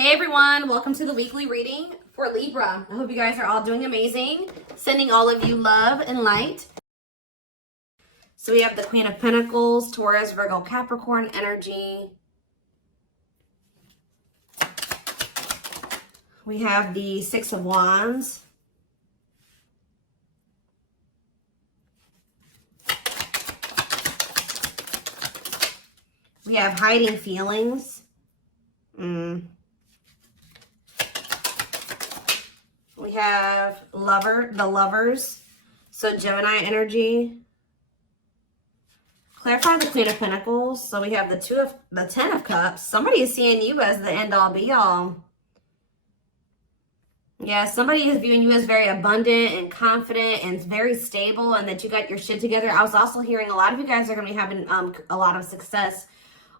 Hey everyone, welcome to the weekly reading for Libra. I hope you guys are all doing amazing. Sending all of you love and light. So we have the Queen of Pentacles, Taurus, Virgo, Capricorn energy. We have the Six of Wands. We have hiding feelings. We have the lovers. So Gemini energy. Clarify the Queen of Pentacles. So we have the Ten of Cups. Somebody is seeing you as the end all be all. Yeah, somebody is viewing you as very abundant and confident and very stable and that you got your shit together. I was also hearing a lot of you guys are going to be having a lot of success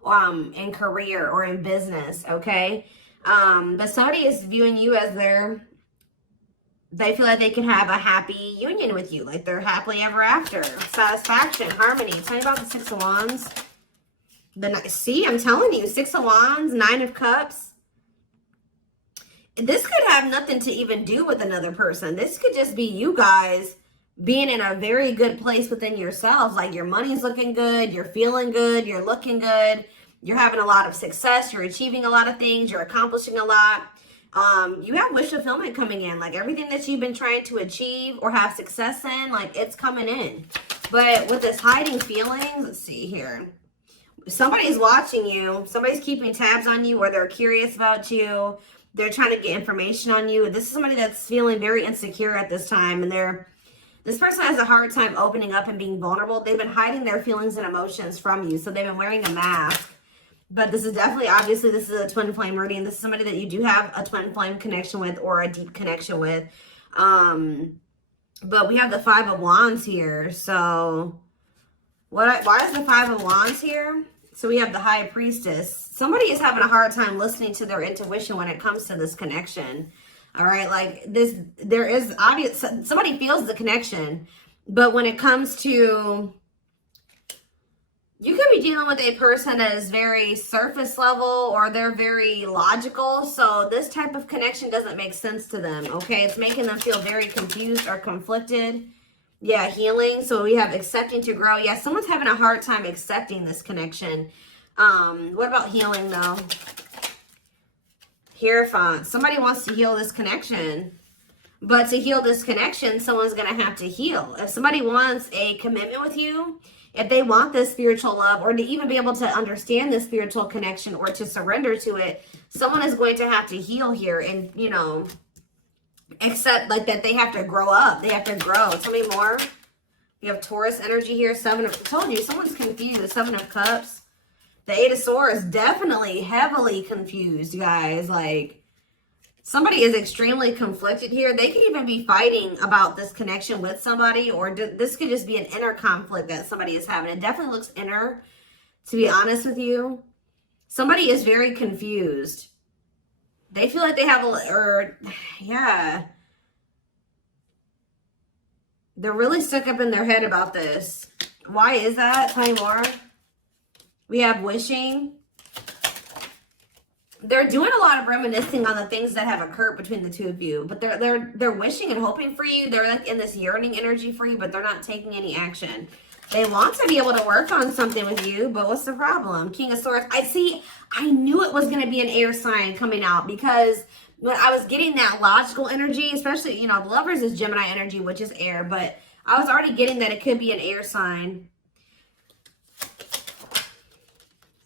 in career or in business, okay? But somebody is viewing you as they feel like they can have a happy union with you, like they're happily ever after, satisfaction, harmony. Tell me about the Six of Wands. See, I'm telling you, Six of Wands, Nine of Cups. This could have nothing to even do with another person. This could just be you guys being in a very good place within yourselves. Like your money's looking good, you're feeling good, you're looking good, you're having a lot of success, you're achieving a lot of things, you're accomplishing a lot. You have wish fulfillment coming in, like everything that you've been trying to achieve or have success in, like it's coming in. But with this hiding feelings, let's see here. Somebody's watching you, somebody's keeping tabs on you, or they're curious about you. They're trying to get information on you. This is somebody that's feeling very insecure at this time, and this person has a hard time opening up and being vulnerable. They've been hiding their feelings and emotions from you, so they've been wearing a mask. But this is definitely, obviously, this is a twin flame reading. This is somebody that you do have a twin flame connection with or a deep connection with. But we have the Five of Wands here. So why is the Five of Wands here? So we have the High Priestess. Somebody is having a hard time listening to their intuition when it comes to this connection. All right, like this, there is obvious, somebody feels the connection. But when it comes to, you could be dealing with a person that is very surface level or they're very logical. So this type of connection doesn't make sense to them, okay? It's making them feel very confused or conflicted. Yeah, healing. So we have accepting to grow. Yeah, someone's having a hard time accepting this connection. What about healing though? Hierophant. Somebody wants to heal this connection. But to heal this connection, someone's going to have to heal. If somebody wants a commitment with you, if they want this spiritual love or to even be able to understand this spiritual connection or to surrender to it, someone is going to have to heal here and, you know, accept like that they have to grow up. They have to grow. Tell me more. You have Taurus energy here. I told you, someone's confused. Seven of Cups. The Eight of Swords, definitely heavily confused, guys. Like, somebody is extremely conflicted here. They could even be fighting about this connection with somebody, or this could just be an inner conflict that somebody is having. It definitely looks inner, to be honest with you. Somebody is very confused. They feel like they have yeah. They're really stuck up in their head about this. Why is that? Tell me more. We have wishing. They're doing a lot of reminiscing on the things that have occurred between the two of you, but they're wishing and hoping for you. They're like in this yearning energy for you, but they're not taking any action. They want to be able to work on something with you, but what's the problem? King of Swords. I knew it was going to be an air sign coming out because when I was getting that logical energy, especially, you know, the Lovers is Gemini energy, which is air, but I was already getting that it could be an air sign.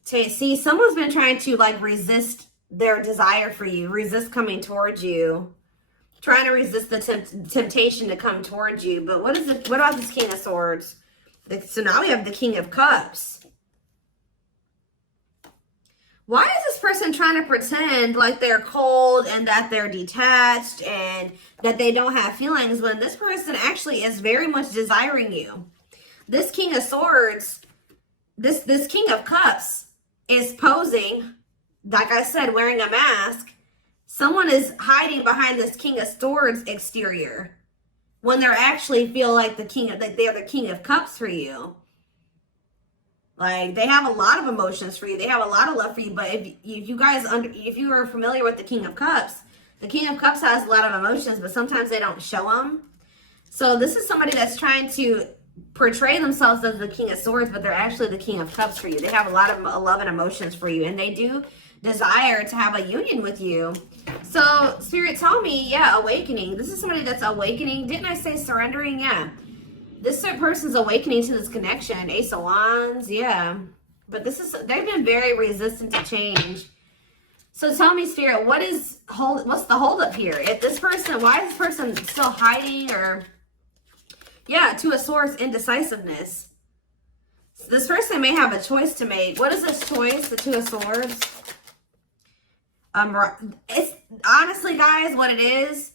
See, someone's been trying to like resist their desire for you, resist coming towards you, trying to resist the temptation to come towards you. But what about this King of Swords? So now we have the King of Cups. Why is this person trying to pretend like they're cold and that they're detached and that they don't have feelings when this person actually is very much desiring you? This King of Swords, this King of Cups is posing, like I said, wearing a mask. Someone is hiding behind this King of Swords exterior when they're actually feel like they're the King of Cups for you. Like, they have a lot of emotions for you. They have a lot of love for you. But if you guys, if you are familiar with the King of Cups, the King of Cups has a lot of emotions, but sometimes they don't show them. So this is somebody that's trying to portray themselves as the King of Swords, but they're actually the King of Cups for you. They have a lot of love and emotions for you, and they do desire to have a union with you. So Spirit, tell me, yeah, awakening. This is somebody that's awakening. Didn't I say surrendering? Yeah. This person's awakening to this connection. Ace of Wands, yeah. But they've been very resistant to change. So tell me, Spirit, what's the holdup here? If this person, why is this person still hiding? Or, yeah, Two of Swords, indecisiveness. So this person may have a choice to make. What is this choice? The Two of Swords. It's honestly, guys, what it is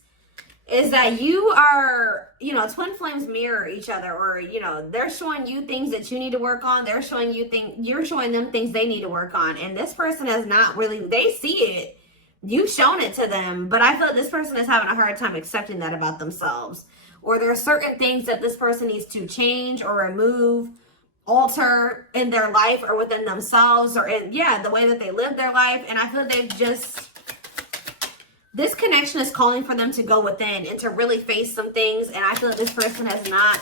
that you are, you know, twin flames mirror each other, or, you know, they're showing you things that you need to work on. They're showing you you're showing them things they need to work on. And this person has not really, they see it. You've shown it to them, but I feel like this person is having a hard time accepting that about themselves. Or there are certain things that this person needs to change or remove, alter in their life or within themselves, or in, yeah, the way that they live their life. And I feel like they've just, this connection is calling for them to go within and to really face some things. And I feel like this person has not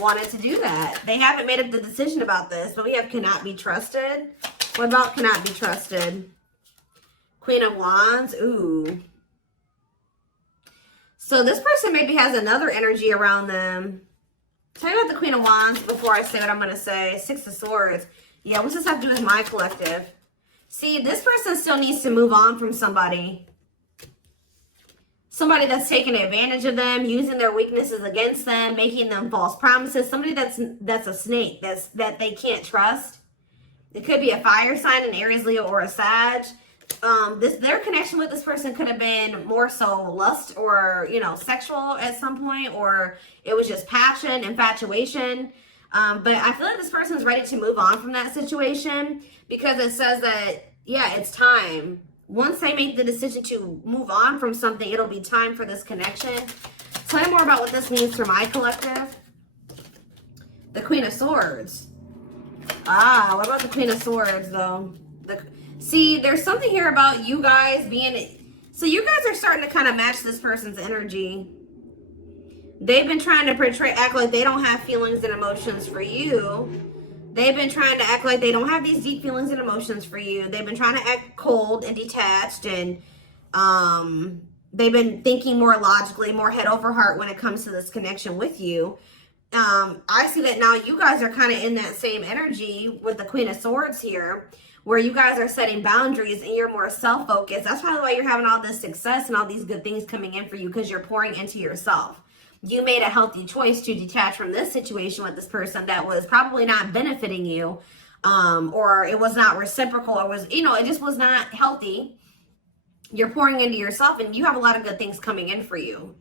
wanted to do that. They haven't made up the decision about this, but we have cannot be trusted. What about cannot be trusted? Queen of Wands. Ooh. So this person maybe has another energy around them. Tell me about the Queen of Wands before I say what I'm going to say. Six of Swords. Yeah, what's this have to do with my collective? See, this person still needs to move on from somebody. Somebody that's taking advantage of them, using their weaknesses against them, making them false promises. Somebody that's a snake, that they can't trust. It could be a fire sign, an Aries, Leo, or a Sag. Their connection with this person could have been more so lust or, you know, sexual at some point, or it was just passion, infatuation. But I feel like this person's ready to move on from that situation, because it says that, yeah, it's time. Once they make the decision to move on from something, it'll be time for this connection. Tell me more about what this means for my collective. The Queen of Swords. Ah, what about the Queen of Swords, though? See, there's something here about you guys being... So you guys are starting to kind of match this person's energy. They've been trying to act like they don't have feelings and emotions for you. They've been trying to act like they don't have these deep feelings and emotions for you. They've been trying to act cold and detached, and they've been thinking more logically, more head over heart when it comes to this connection with you. I see that now you guys are kind of in that same energy with the Queen of Swords here, where you guys are setting boundaries and you're more self-focused. That's probably why you're having all this success and all these good things coming in for you, because you're pouring into yourself. You made a healthy choice to detach from this situation with this person that was probably not benefiting you, or it was not reciprocal, or was, you know, it just was not healthy. You're pouring into yourself, and you have a lot of good things coming in for you.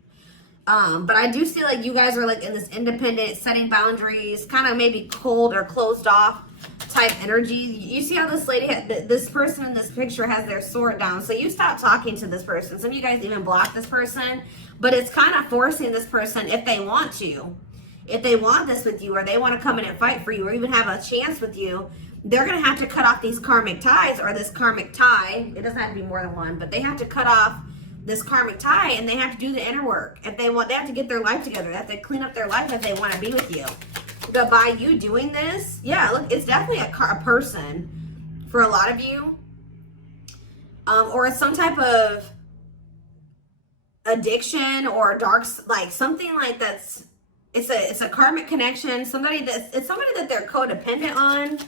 But I do see like you guys are like in this independent, setting boundaries, kind of maybe cold or closed off type energy. You see how this lady, this person in this picture has their sword down. So you stop talking to this person. Some of you guys even block this person, but it's kind of forcing this person, if they want to, if they want this with you, or they want to come in and fight for you, or even have a chance with you, they're going to have to cut off these karmic ties, or this karmic tie. It doesn't have to be more than one, but they have to cut off this karmic tie, and they have to do the inner work. If they want, they have to get their life together. They have to clean up their life if they want to be with you. But by you doing this, yeah, look, it's definitely a person for a lot of you, or it's some type of addiction or dark, like something like that's, it's a karmic connection. It's somebody that they're codependent on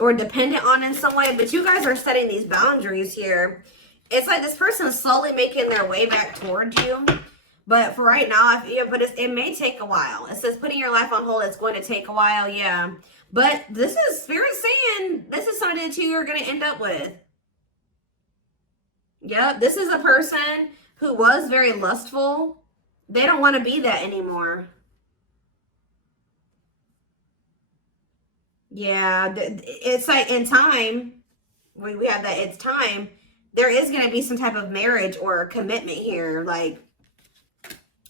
or dependent on in some way. But you guys are setting these boundaries here. It's like this person is slowly making their way back towards you. But for right now, it may take a while. It says putting your life on hold, it's going to take a while, yeah. But this is Spirit saying this is somebody that you are going to end up with. Yep, this is a person who was very lustful. They don't want to be that anymore. Yeah, it's like in time, we have that, it's time. There is going to be some type of marriage or commitment here, like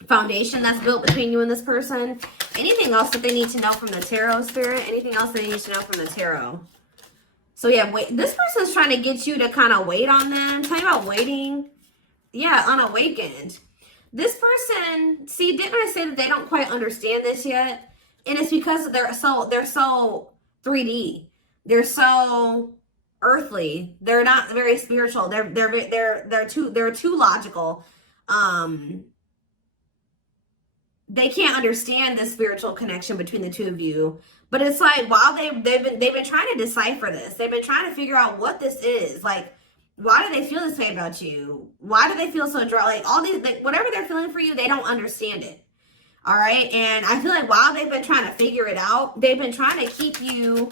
foundation that's built between you and this person. Anything else that they need to know from the tarot, Spirit? Anything else they need to know from the tarot? So yeah, wait. This person's trying to get you to kind of wait on them. Tell me about waiting. Yeah, unawakened. This person, see, didn't I say that they don't quite understand this yet? And it's because they're so 3D. They're so earthly. They're not very spiritual. They're too logical. They can't understand the spiritual connection between the two of you. But it's like, while they've been trying to decipher this. They've been trying to figure out what this is. Like, why do they feel this way about you? Why do they feel so dry? Like, all these, like, whatever they're feeling for you, they don't understand it. All right. And I feel like while they've been trying to figure it out, they've been trying to keep you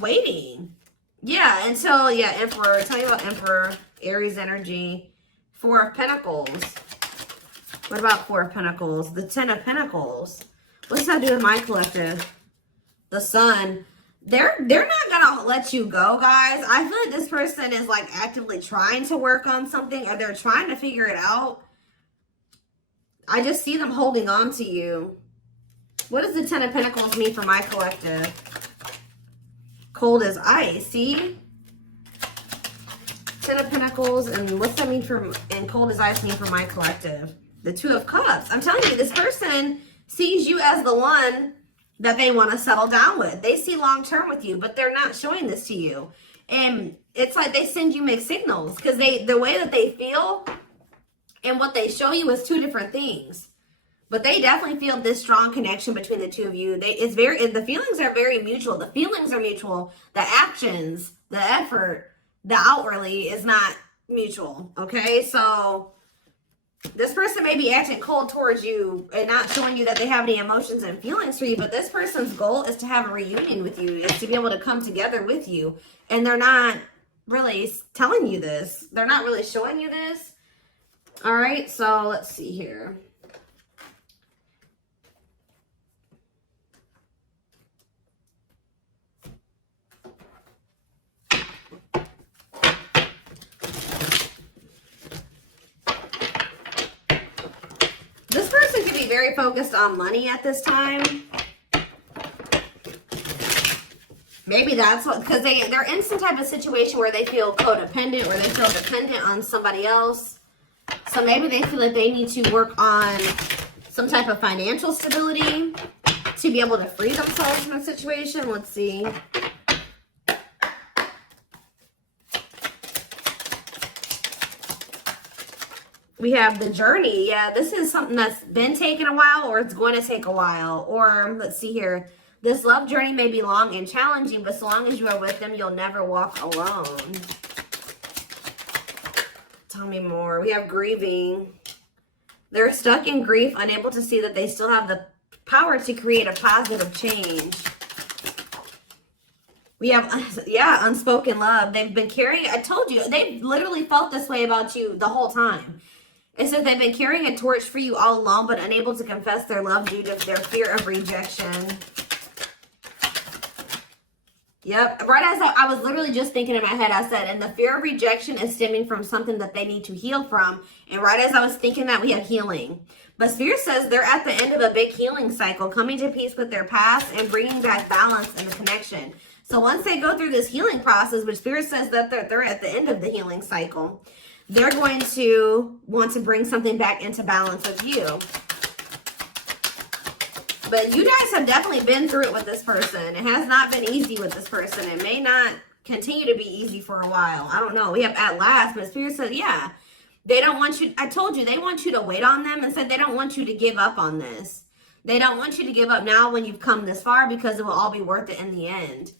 waiting. Yeah. Until, yeah, Emperor. Tell me about Emperor, Aries energy, Four of Pentacles. What about Four of Pentacles? The Ten of Pentacles. What's that do with my collective? The Sun. They're not gonna let you go, guys. I feel like this person is like actively trying to work on something, or they're trying to figure it out. I just see them holding on to you. What does the Ten of Pentacles mean for my collective? Cold as ice. See? Ten of Pentacles, and what's that mean for, and cold as ice mean for my collective? The Two of Cups. I'm telling you, this person sees you as the one that they want to settle down with. They see long-term with you, but they're not showing this to you. And it's like they send you mixed signals, because the way that they feel and what they show you is two different things. But they definitely feel this strong connection between the two of you. The feelings are very mutual. The feelings are mutual. The actions, the effort, the outwardly is not mutual. Okay, so this person may be acting cold towards you and not showing you that they have any emotions and feelings for you, but this person's goal is to have a reunion with you, is to be able to come together with you. And they're not really telling you this. They're not really showing you this. All right, so let's see here. Very focused on money at this time. Maybe that's what, because they're in some type of situation where they feel codependent, or they feel dependent on somebody else. So maybe they feel like they need to work on some type of financial stability to be able to free themselves from a situation. Let's see. We have the journey. Yeah, this is something that's been taking a while, or it's going to take a while. Or let's see here. This love journey may be long and challenging, but so long as you are with them, you'll never walk alone. Tell me more. We have grieving. They're stuck in grief, unable to see that they still have the power to create a positive change. We have, yeah, unspoken love. They've been carrying, I told you, they've literally felt this way about you the whole time. It says they've been carrying a torch for you all along, but unable to confess their love due to their fear of rejection. Yep. Right as I was literally just thinking in my head, I said, and the fear of rejection is stemming from something that they need to heal from. And right as I was thinking that, we have healing. But Spirit says they're at the end of a big healing cycle, coming to peace with their past and bringing back balance and the connection. So once they go through this healing process, which Spirit says that they're at the end of the healing cycle, they're going to want to bring something back into balance with you. But you guys have definitely been through it with this person. It has not been easy with this person. It may not continue to be easy for a while. I don't know. We have at last, but Spirit said, yeah, they don't want you. I told you, they want you to wait on them, and said they don't want you to give up on this. They don't want you to give up now when you've come this far, because it will all be worth it in the end.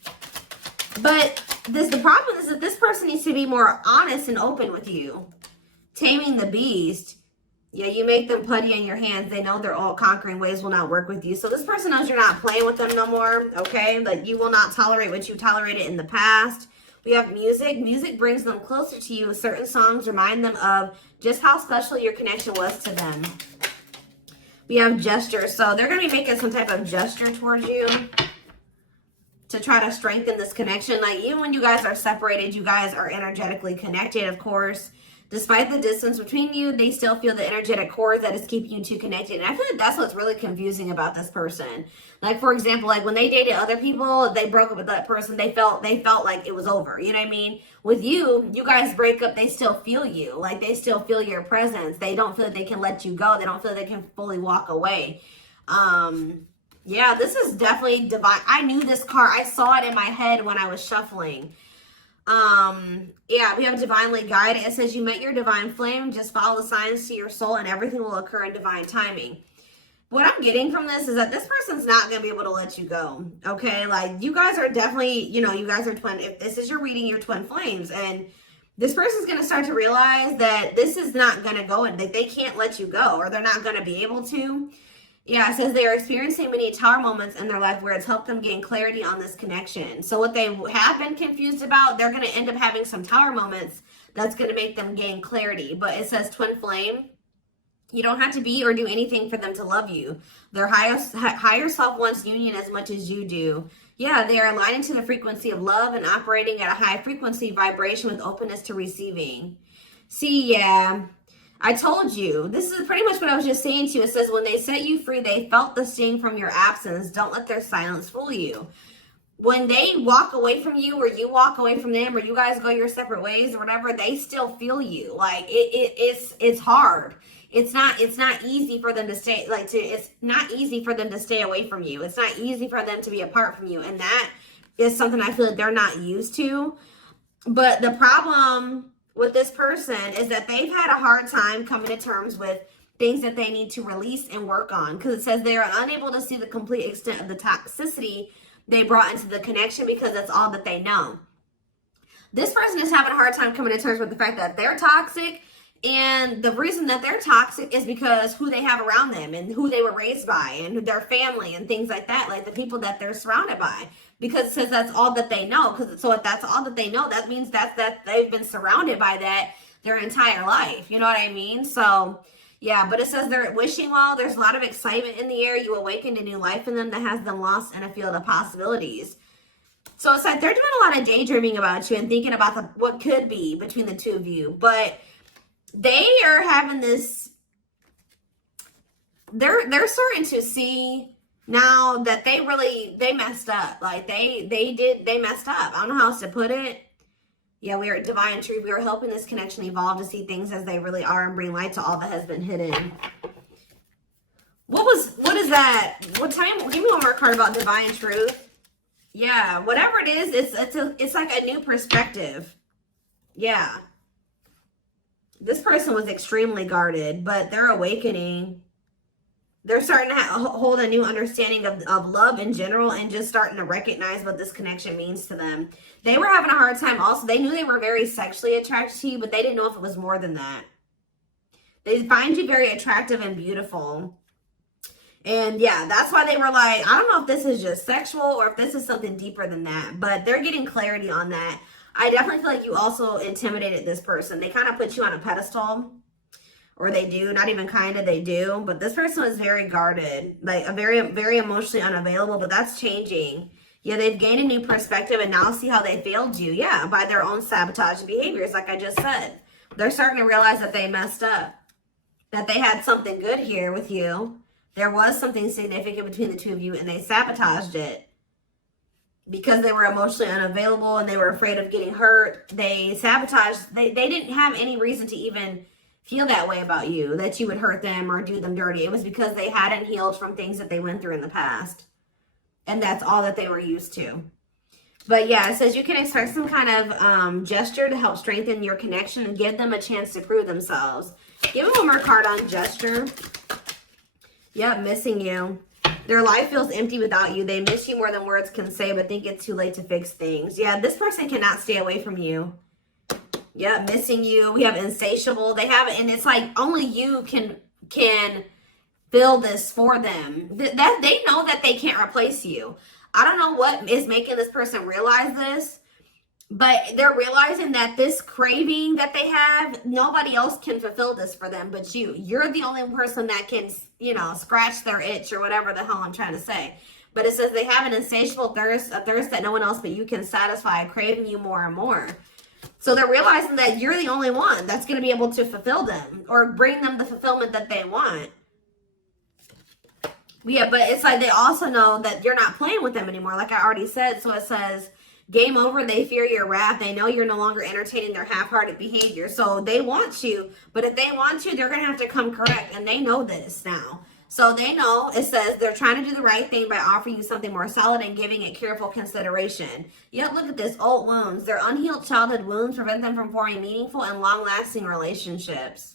But the problem is that this person needs to be more honest and open with you. Taming the beast. Yeah, you make them putty in your hands. They know their all-conquering ways will not work with you. So this person knows you're not playing with them no more, okay? Like, you will not tolerate what you tolerated in the past. We have music. Music brings them closer to you. Certain songs remind them of just how special your connection was to them. We have gestures. So they're going to be making some type of gesture towards you to try to strengthen this connection. Like, even when you guys are separated, you guys are energetically connected, of course. Despite the distance between you, they still feel the energetic cord that is keeping you two connected. And I feel like that's what's really confusing about this person. Like, for example, like when they dated other people, they broke up with that person, they felt like it was over. You know what I mean? With you, you guys break up, they still feel you. Like, they still feel your presence. They don't feel like they can let you go. They don't feel like they can fully walk away. Yeah, this is definitely divine. I knew this card. I saw it in my head when I was shuffling. Yeah, we have divinely guided. It says you met your divine flame. Just follow the signs to your soul and everything will occur in divine timing. What I'm getting from this is that this person's not going to be able to let you go. Okay, like you guys are definitely, you know, you guys are twin. If this is your reading, you're twin flames, and this person's going to start to realize that this is not going to go and they can't let you go, or they're not going to be able to. Yeah, it says they are experiencing many tower moments in their life where it's helped them gain clarity on this connection. So what they have been confused about, they're going to end up having some tower moments that's going to make them gain clarity. But it says twin flame. You don't have to be or do anything for them to love you. Their higher self wants union as much as you do. Yeah, they are aligning to the frequency of love and operating at a high frequency vibration with openness to receiving. See, yeah. I told you, this is pretty much what I was just saying to you. It says, when they set you free, they felt the sting from your absence. Don't let their silence fool you. When they walk away from you, or you walk away from them, or you guys go your separate ways or whatever, they still feel you. Like it's hard. It's not easy for them to stay, it's not easy for them to stay away from you. It's not easy for them to be apart from you. And that is something I feel like they're not used to. But the problem with this person is that they've had a hard time coming to terms with things that they need to release and work on, because it says they are unable to see the complete extent of the toxicity they brought into the connection because that's all that they know. This person is having a hard time coming to terms with the fact that they're toxic, and the reason that they're toxic is because who they have around them and who they were raised by and their family and things like that, like the people that they're surrounded by. Because it says that's all that they know. So if that's all that they know, that means that they've been surrounded by that their entire life. You know what I mean? So yeah, but it says they're wishing well. There's a lot of excitement in the air. You awakened a new life in them that has them lost in a field of possibilities. So it's like they're doing a lot of daydreaming about you and thinking about what could be between the two of you. But they are having this, they're starting to see now that they messed up. Like they messed up. I don't know how else to put it. Yeah, we are at divine truth. We are helping this connection evolve to see things as they really are and bring light to all that has been hidden. What is that? What time? Give me one more card about divine truth. Yeah, whatever it is, it's like a new perspective. Yeah. This person was extremely guarded, but they're awakening. They're starting to hold a new understanding of love in general and just starting to recognize what this connection means to them. They were having a hard time also. They knew they were very sexually attracted to you, but they didn't know if it was more than that. They find you very attractive and beautiful. And yeah, that's why they were like, I don't know if this is just sexual or if this is something deeper than that, but they're getting clarity on that. I definitely feel like you also intimidated this person. They kind of put you on a pedestal. Or they do, not even kind of, they do. But this person was very guarded, like a very, very emotionally unavailable, but that's changing. Yeah, they've gained a new perspective and now see how they failed you. Yeah, by their own sabotage behaviors, like I just said. They're starting to realize that they messed up, that they had something good here with you. There was something significant between the two of you and they sabotaged it. Because they were emotionally unavailable and they were afraid of getting hurt, they sabotaged. They didn't have any reason to even feel that way about you, that you would hurt them or do them dirty. It was because they hadn't healed from things that they went through in the past. And that's all that they were used to. But yeah, it says you can expect some kind of gesture to help strengthen your connection and give them a chance to prove themselves. Give them one more card on gesture. Yep, missing you. Their life feels empty without you. They miss you more than words can say, but think it's too late to fix things. Yeah, this person cannot stay away from you. Yeah, missing you. We have insatiable. They have it, and it's like only you can fill this for them. That they know that they can't replace you. I don't know what is making this person realize this, but they're realizing that this craving that they have, nobody else can fulfill this for them but you. You're the only person that can, you know, scratch their itch or whatever the hell I'm trying to say. But it says they have an insatiable thirst, a thirst that no one else but you can satisfy, craving you more and more. So they're realizing that you're the only one that's going to be able to fulfill them or bring them the fulfillment that they want. Yeah, but it's like they also know that you're not playing with them anymore, like I already said. So it says, game over, they fear your wrath. They know you're no longer entertaining their half-hearted behavior. So they want you, but if they want you, they're going to have to come correct. And they know this now. So they know, it says, they're trying to do the right thing by offering you something more solid and giving it careful consideration. Yet look at this, old wounds. Their unhealed childhood wounds prevent them from forming meaningful and long-lasting relationships.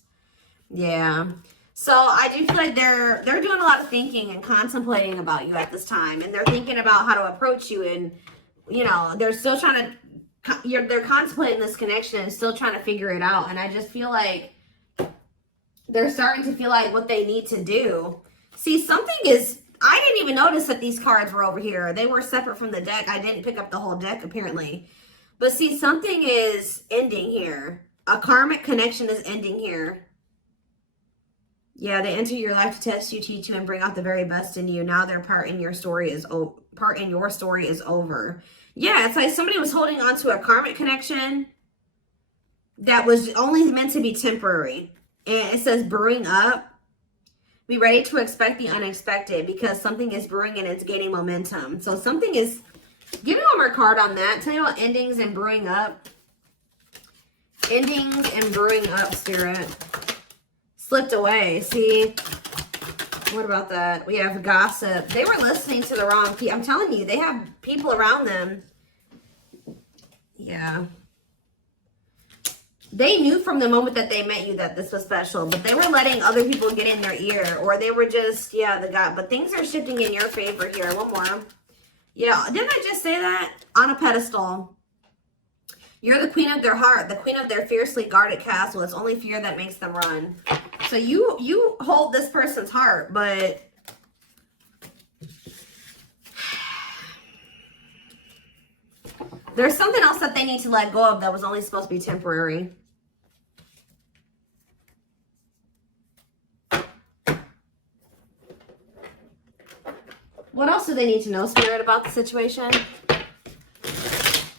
Yeah. So I do feel like they're doing a lot of thinking and contemplating about you at this time. And they're thinking about how to approach you. And, you know, they're still trying to, they're contemplating this connection and still trying to figure it out. And I just feel like they're starting to feel like what they need to do. See, something is, I didn't even notice that these cards were over here. They were separate from the deck. I didn't pick up the whole deck, apparently. But see, something is ending here. A karmic connection is ending here. Yeah, they enter your life to test you, teach you, and bring out the very best in you. Now their part in your story is over. Yeah, it's like somebody was holding on to a karmic connection that was only meant to be temporary. And it says brewing up. Be ready to expect the unexpected because something is brewing and it's gaining momentum. So something is, give me one more card on that. Tell me about endings and brewing up. Endings and brewing up, Spirit. Slipped away. See, what about that? We have gossip. They were listening to the wrong people. I'm telling you, they have people around them. Yeah. They knew from the moment that they met you that this was special, but they were letting other people get in their ear, or they were just, yeah, but things are shifting in your favor here. One more. Yeah, didn't I just say that? On a pedestal. You're the queen of their heart, the queen of their fiercely guarded castle. It's only fear that makes them run. So you hold this person's heart, but there's something else that they need to let go of that was only supposed to be temporary. What else do they need to know, Spirit, about the situation?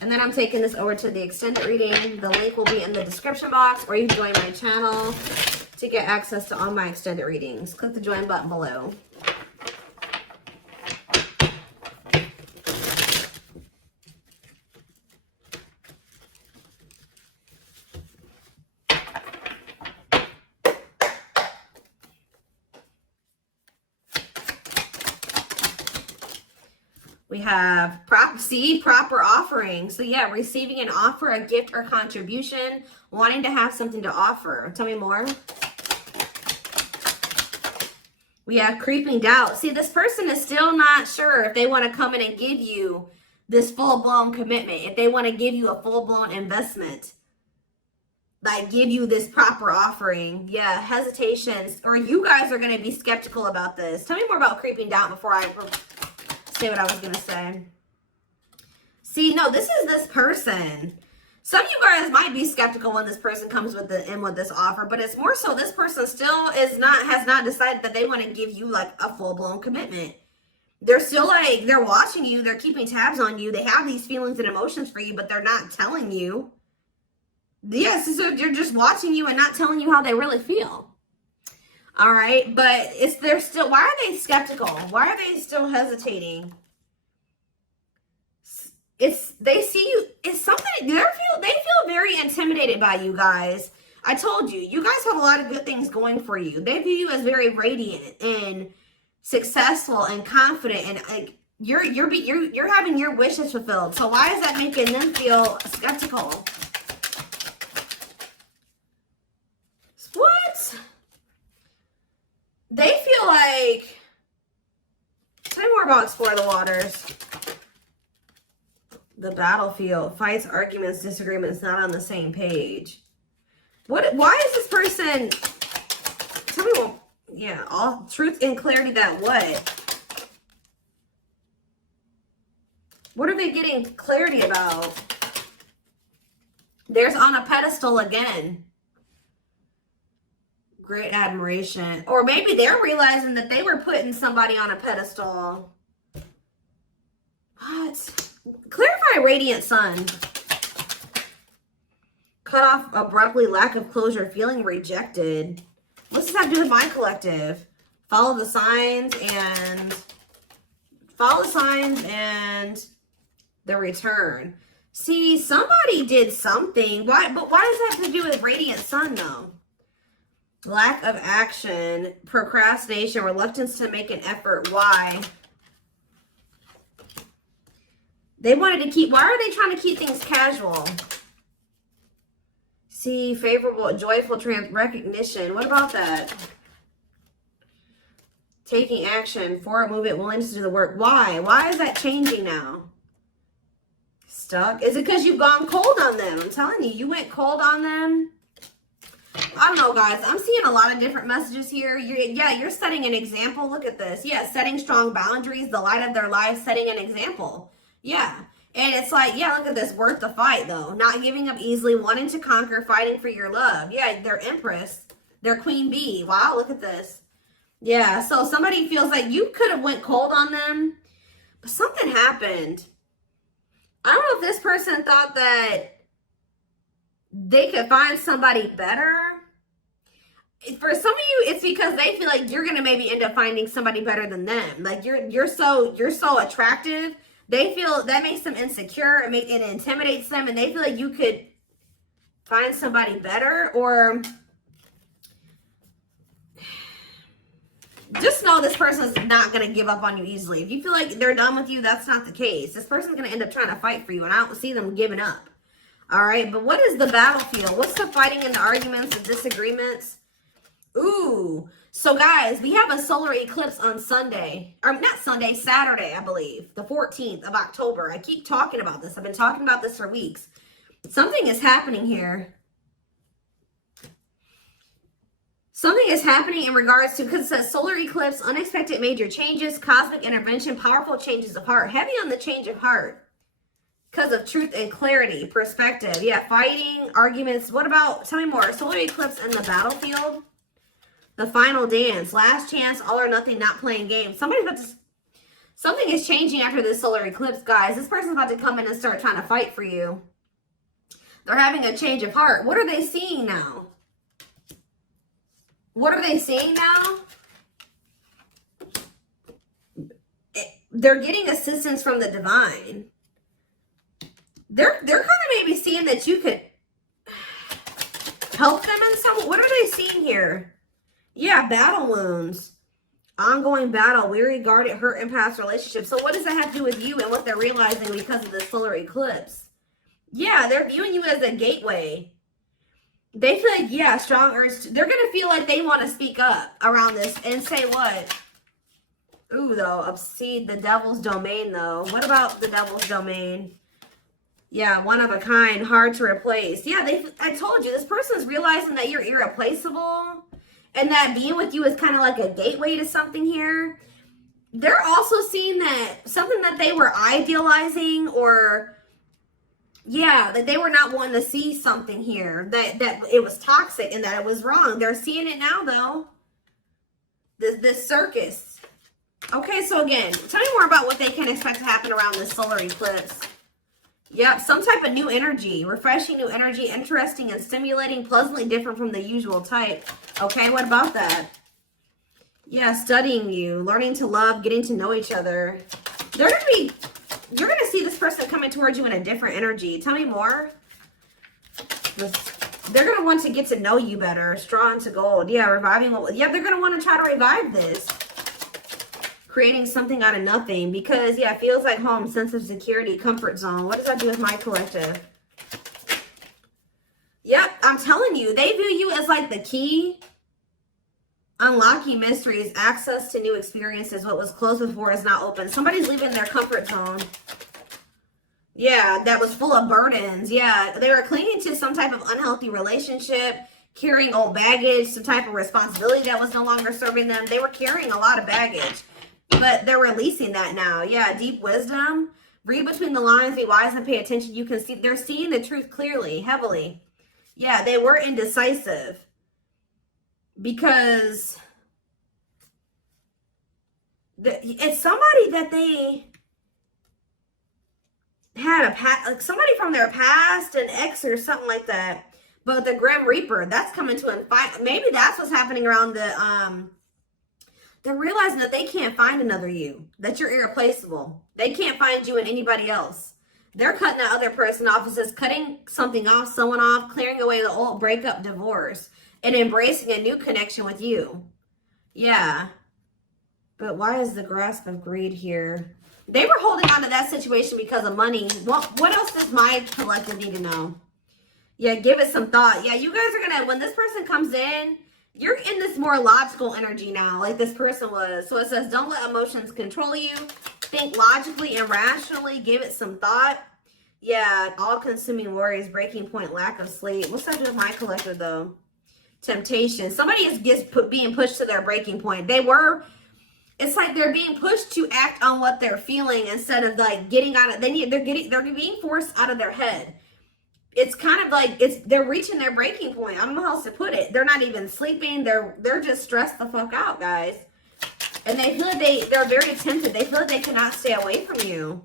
And then I'm taking this over to the extended reading. The link will be in the description box, or you can join my channel to get access to all my extended readings. Click the join button below. We have proper offering. So yeah, receiving an offer, a gift, or contribution, wanting to have something to offer. Tell me more. We have creeping doubt. See, this person is still not sure if they want to come in and give you this full-blown commitment, if they want to give you a full-blown investment, like give you this proper offering. Yeah, hesitations, or you guys are going to be skeptical about this. Tell me more about creeping doubt before I say what I was going to say. See, no, this is this person. Some of you guys might be skeptical when this person comes with this offer, but it's more so this person still has not decided that they want to give you like a full-blown commitment. They're still like, they're watching you, they're keeping tabs on you, they have these feelings and emotions for you, but they're not telling you. Yes, so they're just watching you and not telling you how they really feel. All right, but they're still, why are they skeptical? Why are they still hesitating? They see you, it's something, they feel very intimidated by you guys. I told you, you guys have a lot of good things going for you. They view you as very radiant and successful and confident, and like you're having your wishes fulfilled. So why is that making them feel skeptical? What? They feel like, tell me more about Explore the Waters. The battlefield, fights, arguments, disagreements, not on the same page. Why is this person, tell me what, yeah, all truth and clarity that what? What are they getting clarity about? There's on a pedestal again. Great admiration. Or maybe they're realizing that they were putting somebody on a pedestal. What? Clarify radiant sun. Cut off abruptly, lack of closure, feeling rejected. What's this have to do with my collective? Follow the signs and the return. See, somebody did something. Why? But why does that have to do with radiant sun though? Lack of action, procrastination, reluctance to make an effort. Why? They wanted to keep, why are they trying to keep things casual? See, favorable, joyful recognition. What about that? Taking action, forward movement, willingness to do the work. Why? Why is that changing now? Stuck? Is it because you've gone cold on them? I'm telling you, you went cold on them. I don't know, guys. I'm seeing a lot of different messages here. You're setting an example. Look at this. Yeah, setting strong boundaries, the light of their life, setting an example. Yeah. And it's like, yeah, look at this. Worth the fight, though. Not giving up easily, wanting to conquer, fighting for your love. Yeah, they're Empress. They're Queen Bee. Wow, look at this. Yeah, so somebody feels like you could have went cold on them, but something happened. I don't know if this person thought that they could find somebody better. For some of you, it's because they feel like you're gonna maybe end up finding somebody better than them. Like you're so attractive. They feel that makes them insecure. It intimidates them, and they feel like you could find somebody better. Or just know this person is not gonna give up on you easily. If you feel like they're done with you, that's not the case. This person's gonna end up trying to fight for you, and I don't see them giving up. All right, but what is the battlefield? What's the fighting and the arguments and disagreements? Ooh, so guys, we have a solar eclipse on Sunday, or not Sunday, Saturday, I believe, the 14th of October. I keep talking about this. I've been talking about this for weeks. Something is happening here. Something is happening in regards to, because it says solar eclipse, unexpected major changes, cosmic intervention, powerful changes of heart. Heavy on the change of heart. Because of truth and clarity, perspective. Yeah, fighting, arguments. What about, tell me more. Solar eclipse and the battlefield. The final dance. Last chance, all or nothing, not playing games. Somebody's about to, something is changing after this solar eclipse, guys. This person's about to come in and start trying to fight for you. They're having a change of heart. What are they seeing now? What are they seeing now? They're getting assistance from the divine. They're kind of maybe seeing that you could help them in some. What are they seeing here? Yeah, battle wounds. Ongoing battle, weary, guarded, hurt, and past relationships. So what does that have to do with you and what they're realizing because of the solar eclipse? Yeah, they're viewing you as a gateway. They feel like, yeah, strong urge. They're going to feel like they want to speak up around this and say what? Ooh, though, obsede the devil's domain, though. What about the devil's domain? Yeah, one of a kind, hard to replace. Yeah, I told you, this person's realizing that you're irreplaceable and that being with you is kind of like a gateway to something here. They're also seeing that something that they were idealizing, or yeah, that they were not wanting to see something here, that it was toxic and that it was wrong. They're seeing it now, though. This circus. Okay, so again, tell me more about what they can expect to happen around this solar eclipse. Yep, some type of new energy, refreshing new energy, interesting and stimulating, pleasantly different from the usual type. Okay, what about that? Yeah, studying you, learning to love, getting to know each other. You're going to see this person coming towards you in a different energy. Tell me more. They're going to want to get to know you better. Straw into gold. Yeah, reviving. Yeah, they're going to want to try to revive this. Creating something out of nothing, because yeah, it feels like home, sense of security, comfort zone. What does that do with my collective? Yep, I'm telling you, they view you as like the key. Unlocking mysteries, access to new experiences. What was closed before is now open. Somebody's leaving their comfort zone. Yeah, that was full of burdens. Yeah, they were clinging to some type of unhealthy relationship, carrying old baggage, some type of responsibility that was no longer serving them. They were carrying a lot of baggage. But they're releasing that now. Yeah, deep wisdom. Read between the lines, be wise and pay attention. You can see, they're seeing the truth clearly, heavily. Yeah, they were indecisive. Because it's somebody that they had like somebody from their past, an ex or something like that. But the Grim Reaper, that's coming to an fight. Maybe that's what's happening around they're realizing that they can't find another you, that you're irreplaceable. They can't find you in anybody else. They're cutting that other person off. It says cutting something off, someone off, clearing away the old breakup, divorce, and embracing a new connection with you. Yeah. But why is the grasp of greed here? They were holding on to that situation because of money. What else does my collective need to know? Yeah, give it some thought. Yeah, you guys are going to, when this person comes in, you're in this more logical energy now, like this person was. So it says, don't let emotions control you. Think logically and rationally. Give it some thought. Yeah, all-consuming worries, breaking point, lack of sleep. What's that do with my collective, though? Temptation. Somebody is being pushed to their breaking point. It's like they're being pushed to act on what they're feeling instead of like getting out of. They're being forced out of their head. It's kind of like they're reaching their breaking point. I don't know how else to put it. They're not even sleeping. They're just stressed the fuck out, guys. And they feel like they're very tempted. They feel like they cannot stay away from you.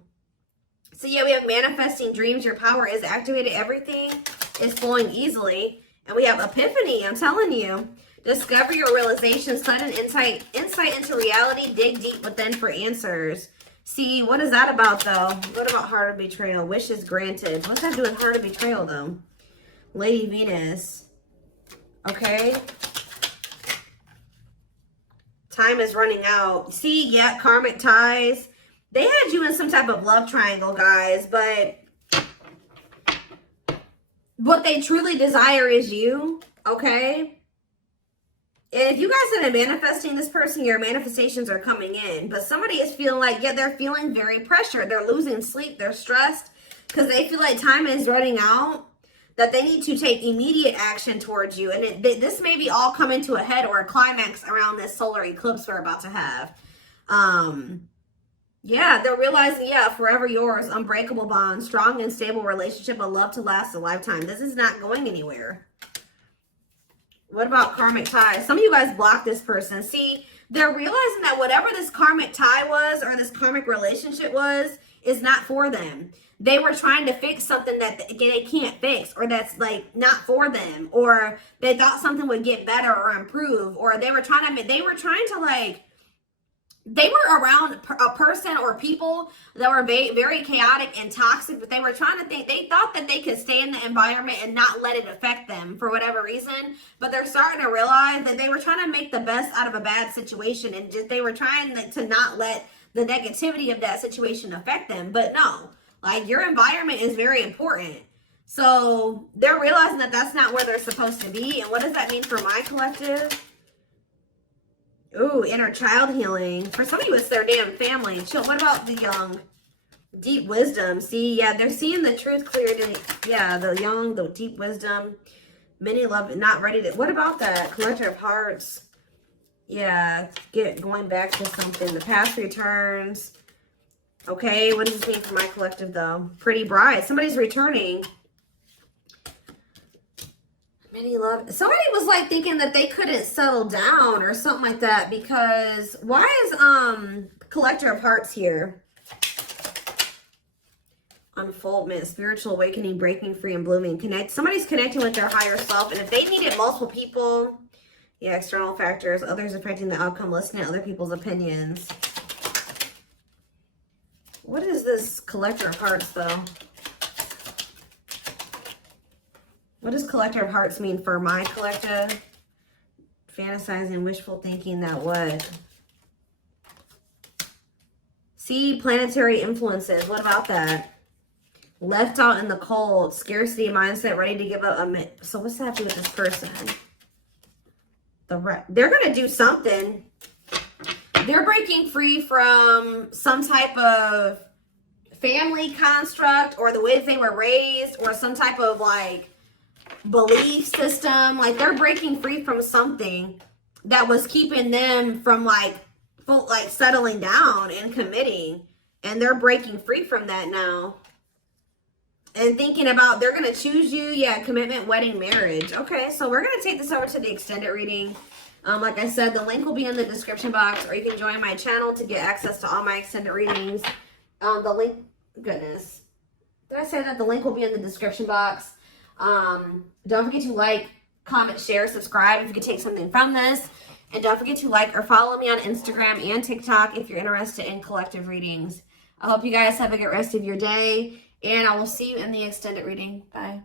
So yeah, we have manifesting dreams. Your power is activated. Everything is flowing easily. And we have epiphany. I'm telling you. Discovery or realization, sudden insight into reality. Dig deep within for answers. See, what is that about, though? What about heart of betrayal? Wishes granted. What's that do with heart of betrayal, though? Lady Venus. Okay. Time is running out. See, yeah, karmic ties. They had you in some type of love triangle, guys, but what they truly desire is you, okay? If you guys have been manifesting this person, your manifestations are coming in. But somebody is feeling like, yeah, they're feeling very pressured. They're losing sleep. They're stressed because they feel like time is running out, that they need to take immediate action towards you. And this may be all coming to a head or a climax around this solar eclipse we're about to have. Yeah, they're realizing, yeah, forever yours, unbreakable bond, strong and stable relationship, a love to last a lifetime. This is not going anywhere. What about karmic ties? Some of you guys blocked this person. See, they're realizing that whatever this karmic tie was or this karmic relationship was is not for them. They were trying to fix something that they can't fix, or that's like not for them, or they thought something would get better or improve, or they were trying to like, they were around a person or people that were very, very chaotic and toxic, but they were trying to think, they thought that they could stay in the environment and not let it affect them for whatever reason. But they're starting to realize that they were trying to make the best out of a bad situation, and just, they were trying to not let the negativity of that situation affect them. But no, like, your environment is very important. So they're realizing that that's not where they're supposed to be. And what does that mean for my collective? Ooh, inner child healing. For some of you, it's their damn family. Chill. What about the young? Deep wisdom. See, yeah, they're seeing the truth clearly. Yeah, the young, the deep wisdom. Many love, not ready to. What about that? Collector of hearts. Yeah, going back to something. The past returns. Okay, what does this mean for my collective, though? Pretty bride. Somebody's returning. Many love. Somebody was like thinking that they couldn't settle down or something like that, because why is collector of hearts here? Unfoldment, spiritual awakening, breaking free and blooming. Somebody's connecting with their higher self, and if they needed multiple people, yeah, external factors, others affecting the outcome, listening to other people's opinions. What is this collector of hearts, though? What does collector of hearts mean for my collective? Fantasizing, wishful thinking, that what? See, planetary influences. What about that? Left out in the cold, scarcity mindset, ready to give up. So what's that have to do with this person? They're going to do something. They're breaking free from some type of family construct, or the ways they were raised, or some type of like belief system. Like, they're breaking free from something that was keeping them from like settling down and committing, and they're breaking free from that now and thinking about they're going to choose you. Yeah, commitment, wedding, marriage. Okay, so we're going to take this over to the extended reading. Like I said, the link will be in the description box, or you can join my channel to get access to all my extended readings. The link, goodness, did I say that? The link will be in the description box. Don't forget to like, comment, share, subscribe if you could take something from this. And don't forget to like or follow me on Instagram and TikTok if you're interested in collective readings. I hope you guys have a good rest of your day, and I will see you in the extended reading. Bye.